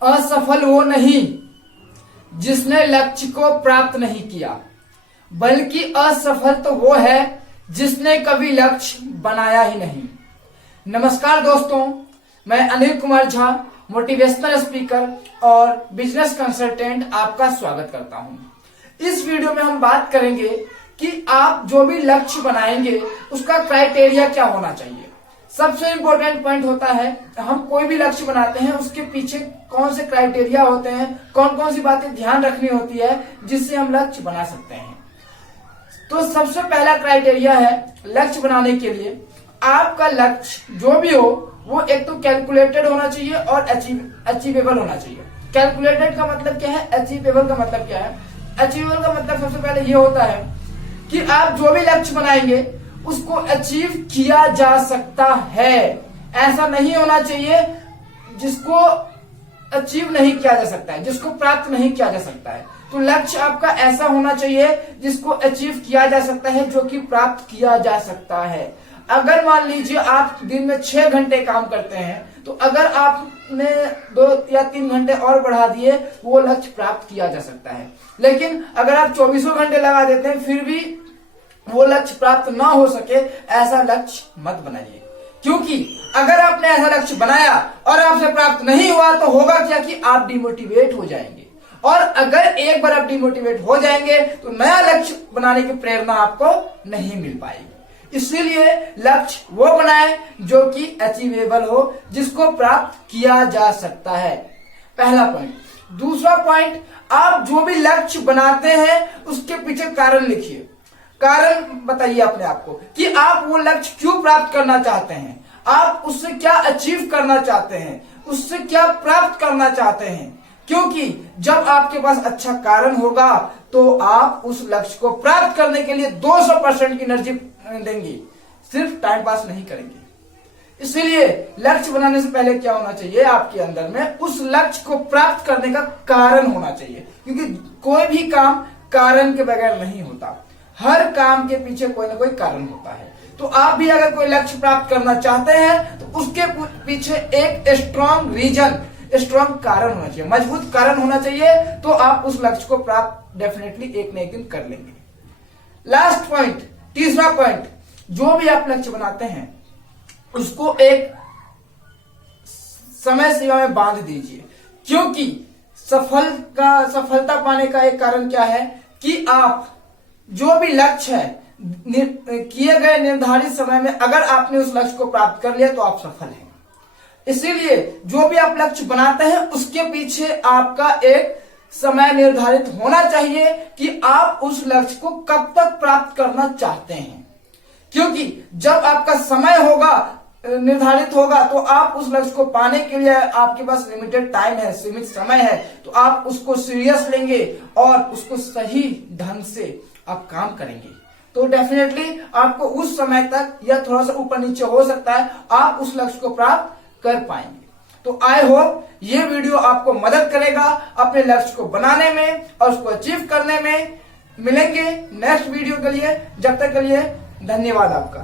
असफल वो नहीं जिसने लक्ष्य को प्राप्त नहीं किया, बल्कि असफल तो वो है जिसने कभी लक्ष्य बनाया ही नहीं। नमस्कार दोस्तों, मैं अनिल कुमार झा, मोटिवेशनल स्पीकर और बिजनेस कंसल्टेंट आपका स्वागत करता हूं। इस वीडियो में हम बात करेंगे कि आप जो भी लक्ष्य बनाएंगे उसका क्राइटेरिया क्या होना चाहिए। सबसे इंपॉर्टेंट पॉइंट होता है, हम कोई भी लक्ष्य बनाते हैं उसके पीछे कौन से क्राइटेरिया होते हैं, कौन कौन सी बातें ध्यान रखनी होती है जिससे हम लक्ष्य बना सकते हैं। तो सबसे पहला क्राइटेरिया है लक्ष्य बनाने के लिए, आपका लक्ष्य जो भी हो वो एक तो कैलकुलेटेड होना चाहिए और अचीवेबल होना चाहिए। कैलकुलेटेड का मतलब क्या है, अचीवेबल का मतलब क्या है। अचीवेबल का मतलब सबसे पहले ये होता है कि आप जो भी लक्ष्य बनाएंगे उसको अचीव किया जा सकता है। ऐसा नहीं होना चाहिए जिसको अचीव नहीं किया जा सकता है, जिसको प्राप्त नहीं किया जा सकता है। तो लक्ष्य आपका ऐसा होना चाहिए जिसको अचीव किया जा सकता है, जो कि प्राप्त किया जा सकता है। अगर मान लीजिए आप दिन में 6 घंटे काम करते हैं, तो अगर आपने 2 या 3 घंटे और बढ़ा दिए वो लक्ष्य प्राप्त किया जा सकता है। लेकिन अगर आप 24 घंटे लगा देते हैं फिर भी वो लक्ष्य प्राप्त ना हो सके, ऐसा लक्ष्य मत बनाइए। क्योंकि अगर आपने ऐसा लक्ष्य बनाया और आपसे प्राप्त नहीं हुआ तो होगा क्या कि आप डिमोटिवेट हो जाएंगे, और अगर एक बार आप डिमोटिवेट हो जाएंगे तो नया लक्ष्य बनाने की प्रेरणा आपको नहीं मिल पाएगी। इसीलिए लक्ष्य वो बनाए जो कि अचीवेबल हो, जिसको प्राप्त किया जा सकता है। पहला पॉइंट। दूसरा पॉइंट, आप जो भी लक्ष्य बनाते हैं उसके पीछे कारण लिखिए। कारण बताइए अपने आप को कि आप वो लक्ष्य क्यों प्राप्त करना चाहते हैं, आप उससे क्या अचीव करना चाहते हैं, उससे क्या प्राप्त करना चाहते हैं। क्योंकि जब आपके पास अच्छा कारण होगा तो आप उस लक्ष्य को प्राप्त करने के लिए 200% की एनर्जी देंगे, सिर्फ टाइम पास नहीं करेंगे। इसलिए लक्ष्य बनाने से पहले क्या होना चाहिए, आपके अंदर में उस लक्ष्य को प्राप्त करने का कारण होना चाहिए। क्योंकि कोई भी काम कारण के बगैर नहीं होता, हर काम के पीछे कोई ना कोई कारण होता है। तो आप भी अगर कोई लक्ष्य प्राप्त करना चाहते हैं तो उसके पीछे एक स्ट्रॉन्ग रीजन, स्ट्रॉन्ग कारण होना चाहिए, मजबूत कारण होना चाहिए, तो आप उस लक्ष्य को प्राप्त डेफिनेटली एक न एक दिन कर लेंगे। लास्ट पॉइंट, तीसरा पॉइंट, जो भी आप लक्ष्य बनाते हैं उसको एक समय सीमा में बांध दीजिए। क्योंकि सफलता पाने का एक कारण क्या है कि आप जो भी लक्ष्य है किए गए निर्धारित समय में अगर आपने उस लक्ष्य को प्राप्त कर लिया तो आप सफल हैं। इसीलिए जो भी आप लक्ष्य बनाते हैं उसके पीछे आपका एक समय निर्धारित होना चाहिए कि आप उस लक्ष्य को कब तक प्राप्त करना चाहते हैं। क्योंकि जब आपका समय होगा, निर्धारित होगा, तो आप उस लक्ष्य को पाने के लिए आपके पास लिमिटेड टाइम है, सीमित समय है, तो आप उसको सीरियस लेंगे और उसको सही ढंग से आप काम करेंगे। तो डेफिनेटली आपको उस समय तक या थोड़ा सा ऊपर नीचे हो सकता है, आप उस लक्ष्य को प्राप्त कर पाएंगे। तो आई होप ये वीडियो आपको मदद करेगा अपने लक्ष्य को बनाने में और उसको अचीव करने में। मिलेंगे नेक्स्ट वीडियो के लिए, जब तक के लिए धन्यवाद आपका।